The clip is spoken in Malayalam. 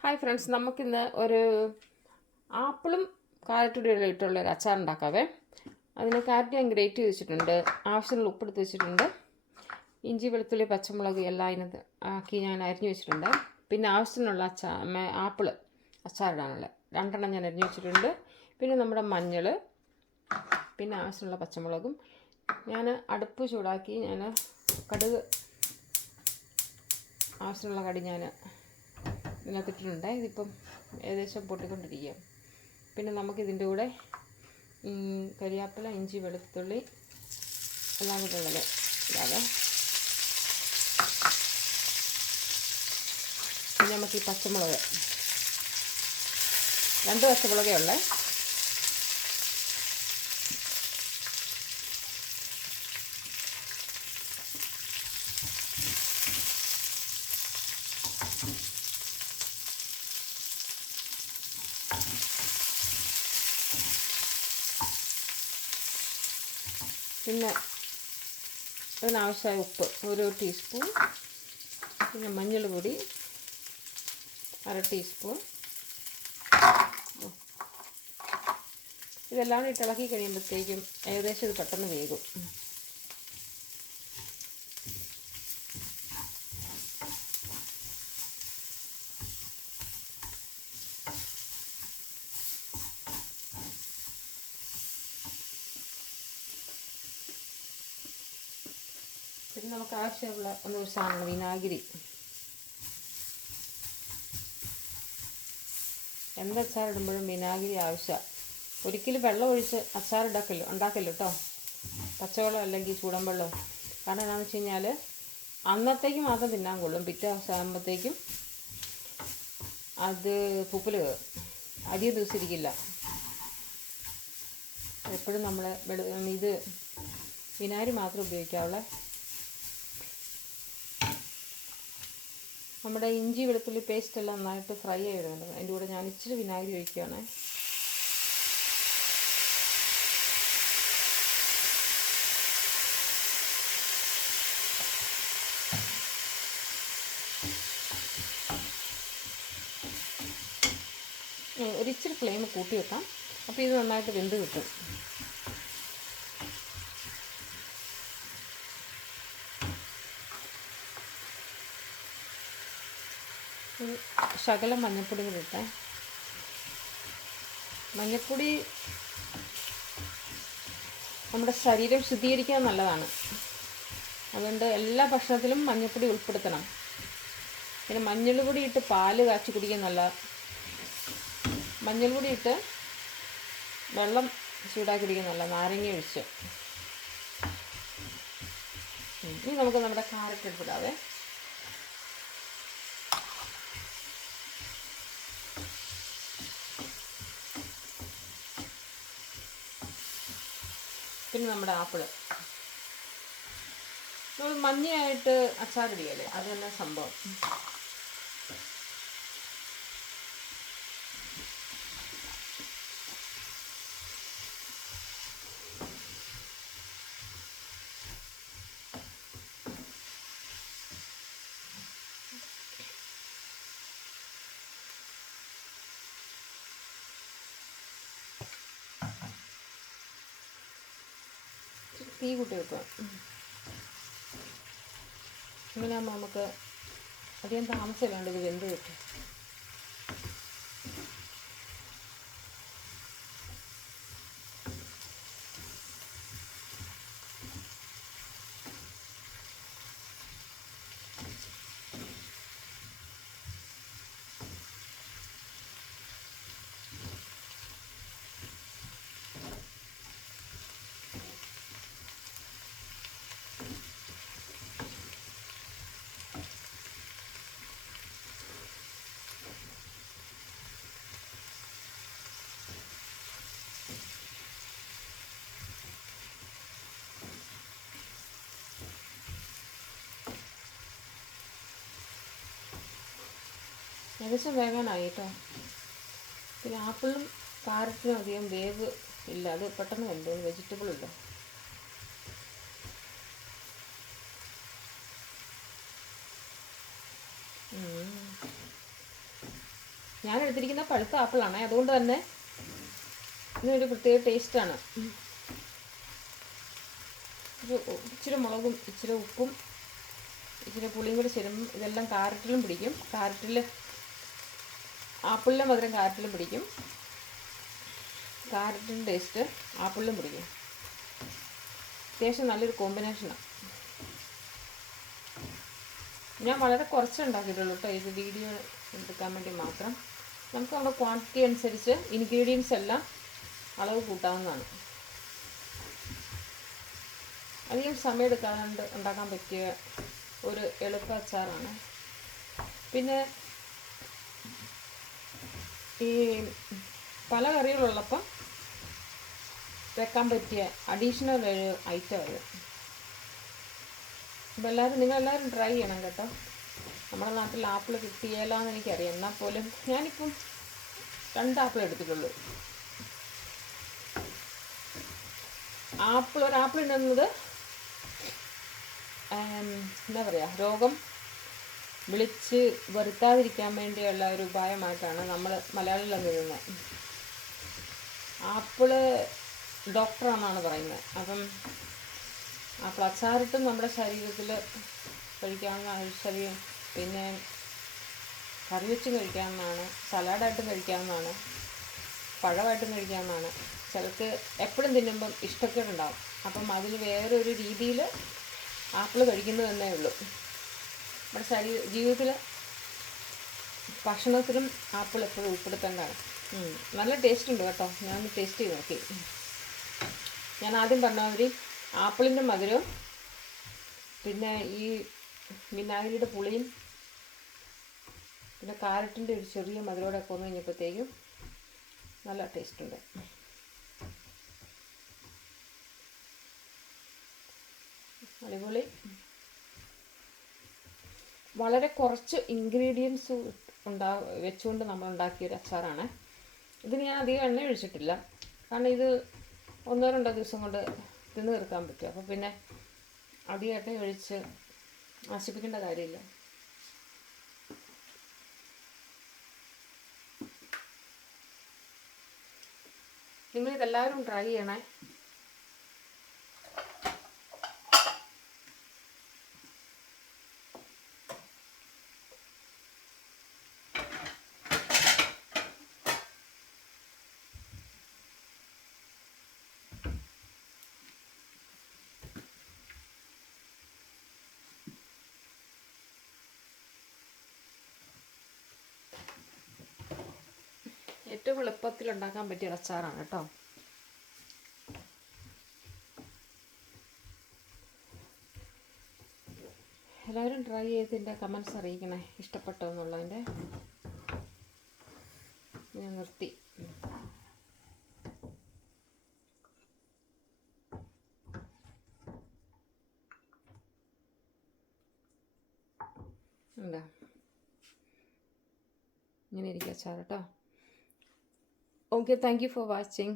ഹായ് ഫ്രണ്ട്സ്, നമുക്കിന്ന് ഒരു ആപ്പിളും കാരറ്റും ഇട്ടുള്ള ഒരു അച്ചാർ ഉണ്ടാക്കാവേ. അതിന് കാരറ്റ് ഞാൻ ഗ്രേറ്റ് ചെയ്ത് വെച്ചിട്ടുണ്ട്, ആവശ്യമുള്ള ഉപ്പെടുത്ത് വെച്ചിട്ടുണ്ട്, ഇഞ്ചി വെളുത്തുള്ളി പച്ചമുളക് എല്ലാം അതിനകത്ത് ആക്കി ഞാൻ അരിഞ്ഞു വെച്ചിട്ടുണ്ട്. പിന്നെ ആവശ്യത്തിനുള്ള ആപ്പിൾ അച്ചാറിടാനുള്ള 2 ഞാൻ അരിഞ്ഞു വെച്ചിട്ടുണ്ട്. പിന്നെ നമ്മുടെ മഞ്ഞൾ, പിന്നെ ആവശ്യമുള്ള പച്ചമുളകും. ഞാൻ അടുപ്പ് ചൂടാക്കി ഞാൻ കടുക് ആവശ്യമുള്ള കടി ഞാൻ ഇതിനകത്തിട്ടിട്ടുണ്ട്. ഇതിപ്പം ഏകദേശം പൊട്ടിക്കൊണ്ടിരിക്കുക. പിന്നെ നമുക്കിതിൻ്റെ കൂടെ കരിയാപ്പില, ഇഞ്ചി വെളുത്തുള്ളി എല്ലാം കൂടെ ഉള്ളത് ഇടാതെ. പിന്നെ നമുക്ക് ഈ പച്ചമുളക് 2 പച്ചമുളകേ ഉള്ളേ. പിന്നെ അതിനാവശ്യമായ ഉപ്പ് 1 ടീസ്പൂൺ, പിന്നെ മഞ്ഞൾ പൊടി 1/2 ടീസ്പൂൺ. ഇതെല്ലാം ഇട്ട് ഇളക്കി കഴിയുമ്പോഴത്തേക്കും ഏകദേശം ഇത് പെട്ടെന്ന് വേകും. പിന്നെ നമുക്ക് ആവശ്യമുള്ള ഒരു സാധനമാണ് വിനാഗിരി. എന്ത് അച്ചാറിടുമ്പോഴും വിനാഗിരി ആവശ്യമാണ്. ഒരിക്കലും വെള്ളം ഒഴിച്ച് അച്ചാർ ഉണ്ടാക്കല്ലോ കേട്ടോ, പച്ചവെള്ളം അല്ലെങ്കിൽ ചൂടൻ വെള്ളം. കാരണം എന്താണെന്ന് വെച്ച് കഴിഞ്ഞാൽ അന്നത്തേക്ക് മാത്രം തിന്നാൻ കൊള്ളും, പിറ്റേ ദിവസം ആകുമ്പോഴത്തേക്കും അത് പൂപ്പൽ കയറും, അധികം ദിവസം ഇരിക്കില്ല. എപ്പോഴും നമ്മൾ ഇത് വിനാഗിരി മാത്രം ഉപയോഗിക്കാവുള്ളൂ. നമ്മുടെ ഇഞ്ചി വെളുത്തുള്ളി പേസ്റ്റ് എല്ലാം നന്നായിട്ട് ഫ്രൈ ആയിടുന്നുണ്ട്. അതിൻ്റെ കൂടെ ഞാൻ ഇച്ചിരി വിനാഗിരി ഒഴിക്കുകയാണ്. ഒരിച്ചിരി ഫ്ലെയിം കൂട്ടി വെക്കാം, അപ്പോൾ ഇത് നന്നായിട്ട് വെന്ത് കിട്ടും. ശകലം മഞ്ഞൾപ്പൊടി കൂടി ഇട്ടേ. മഞ്ഞൾപ്പൊടി നമ്മുടെ ശരീരം ശുദ്ധീകരിക്കാൻ നല്ലതാണ്, അതുകൊണ്ട് എല്ലാ ഭക്ഷണത്തിലും മഞ്ഞൾപ്പൊടി ഉൾപ്പെടുത്തണം. പിന്നെ മഞ്ഞൾ പൊടി ഇട്ട് പാല് കാച്ചി കുടിക്കാൻ നല്ല. മഞ്ഞൾ പൊടി ഇട്ട് വെള്ളം ചൂടാക്കി കുടിക്കാൻ നല്ല, നാരങ്ങ ഒഴിച്ച്. ഇനി നമുക്ക് നമ്മുടെ കാരറ്റ് എടുത്തിടാവേ. പിന്നെ നമ്മുടെ ആപ്പിള് മഞ്ഞയായിട്ട് അച്ചാറിടിയല്ലേ, അത് തന്നെ സംഭവം. തീ കൂട്ടി വെക്കുക. ഇങ്ങനെയാകുമ്പോൾ നമുക്ക് അധികം താമസമില്ലാണ്ട് ഇത് വെന്ത് കിട്ടും. ഏകദേശം വേകാനായി കേട്ടോ. പിന്നെ ആപ്പിളും കാരറ്റിനും അധികം വേവ് ഇല്ല, അത് പെട്ടെന്ന് വെന്തോ, വെജിറ്റബിൾ ഇല്ല. ഞാൻ എടുത്തിരിക്കുന്ന പഴുത്ത ആപ്പിളാണ്, അതുകൊണ്ട് തന്നെ ഇതിനൊരു പ്രത്യേക ടേസ്റ്റാണ്. ഇച്ചിരി മുളകും ഇച്ചിരി ഉപ്പും ഇച്ചിരി പുളിയും കൂടി ചേരുമ്പം ഇതെല്ലാം കാരറ്റിലും പിടിക്കും. ആപ്പിളിലെ മധുരം കാരറ്റിലും പിടിക്കും, കാരറ്റിൻ്റെ ടേസ്റ്റ് ആപ്പിളിലും പിടിക്കും. അത്യാവശ്യം നല്ലൊരു കോമ്പിനേഷനാണ്. ഞാൻ വളരെ കുറച്ച് ഉണ്ടാക്കിയിട്ടുള്ളൂ കേട്ടോ, ഇത് വീഡിയോ എടുക്കാൻ വേണ്ടി മാത്രം. നമുക്ക് നമ്മുടെ ക്വാണ്ടിറ്റി അനുസരിച്ച് ഇൻഗ്രീഡിയൻസ് എല്ലാം അളവ് കൂട്ടാവുന്നതാണ്. അധികം സമയം എടുക്കാതെ ഉണ്ടാക്കാൻ പറ്റിയ ഒരു എളുപ്പ അച്ചാറാണ്. പിന്നെ ഈ പല കറികളുള്ളപ്പം വെക്കാൻ പറ്റിയ അഡീഷണൽ ഒരു ഐറ്റം അത്. അപ്പോൾ നിങ്ങളെല്ലാവരും ട്രൈ ചെയ്യണം കേട്ടോ. നമ്മുടെ നാട്ടിൽ ആപ്പിൾ കിട്ടിയല്ലാന്ന് എനിക്കറിയാം, എന്നാൽ പോലും ഞാനിപ്പം 2 ആപ്പിൾ എടുത്തിട്ടുള്ളൂ. ഒരാപ്പിൾ ഇടുന്നത് എന്താ പറയുക, രോഗം വിളിച്ച് വരുത്താതിരിക്കാൻ വേണ്ടിയുള്ള ഒരു ഉപായമായിട്ടാണ് നമ്മൾ മലയാളികളൊക്കെ ഇടുന്നത്. ആപ്പിള് ഡോക്ടറാണെന്നാണ് പറയുന്നത്. അപ്പം ആപ്പിൾ അച്ചാറിട്ടും നമ്മുടെ ശരീരത്തിൽ കഴിക്കാവുന്ന, പിന്നെ കറി വെച്ചും കഴിക്കാവുന്നതാണ്, സലാഡായിട്ടും കഴിക്കാവുന്നതാണ്, പഴമായിട്ടും കഴിക്കാവുന്നതാണ്. ചിലർക്ക് എപ്പോഴും തിന്നുമ്പം ഇഷ്ടക്കേടുണ്ടാവും. അപ്പം അതിൽ വേറൊരു രീതിയിൽ ആപ്പിൾ കഴിക്കുന്നത് തന്നേ ഉള്ളൂ. നമ്മുടെ ജീവിതത്തിൽ ഭക്ഷണത്തിലും ആപ്പിൾ എപ്പോഴും ഉൾപ്പെടുത്തേണ്ടതാണ്. നല്ല ടേസ്റ്റ് ഉണ്ട് കേട്ടോ, ഞാനൊന്ന് ടേസ്റ്റ് ചെയ്ത് നോക്കി. ഞാൻ ആദ്യം പറഞ്ഞ മാതിരി ആപ്പിളിൻ്റെ മധുരവും പിന്നെ ഈ വിനാഗിരിയുടെ പുളിയും പിന്നെ കാരറ്റിൻ്റെ ഒരു ചെറിയ മധുരമോടൊക്കെ വന്നു കഴിഞ്ഞപ്പോഴത്തേക്കും നല്ല ടേസ്റ്റ് ഉണ്ട്. അടിപൊളി. വളരെ കുറച്ച് ഇൻഗ്രീഡിയൻസ് വെച്ചുകൊണ്ട് നമ്മൾ ഉണ്ടാക്കിയൊരു അച്ചാറാണ്. ഇതിന് ഞാൻ അധികം എണ്ണ ഒഴിച്ചിട്ടില്ല, കാരണം ഇത് 1-2 ദിവസം കൊണ്ട് തിന്ന് തീർക്കാൻ പറ്റും. അപ്പോൾ പിന്നെ അധികം എണ്ണ ഒഴിച്ച് നശിപ്പിക്കേണ്ട കാര്യമില്ല. നിങ്ങളിതെല്ലാവരും ട്രൈ ചെയ്യണേ. ഏറ്റവും എളുപ്പത്തിൽ ഉണ്ടാക്കാൻ പറ്റിയ അച്ചാറാണ് കേട്ടോ. എല്ലാവരും ട്രൈ ചെയ്തതിൻ്റെ കമൻസ് അറിയിക്കണേ, ഇഷ്ടപ്പെട്ടോ എന്നുള്ളതിൻ്റെ. ഞാൻ നിർത്തി. എന്താ ഇങ്ങനെ ഇരിക്കുക അച്ചാർ കേട്ടോ. Okay, thank you for watching.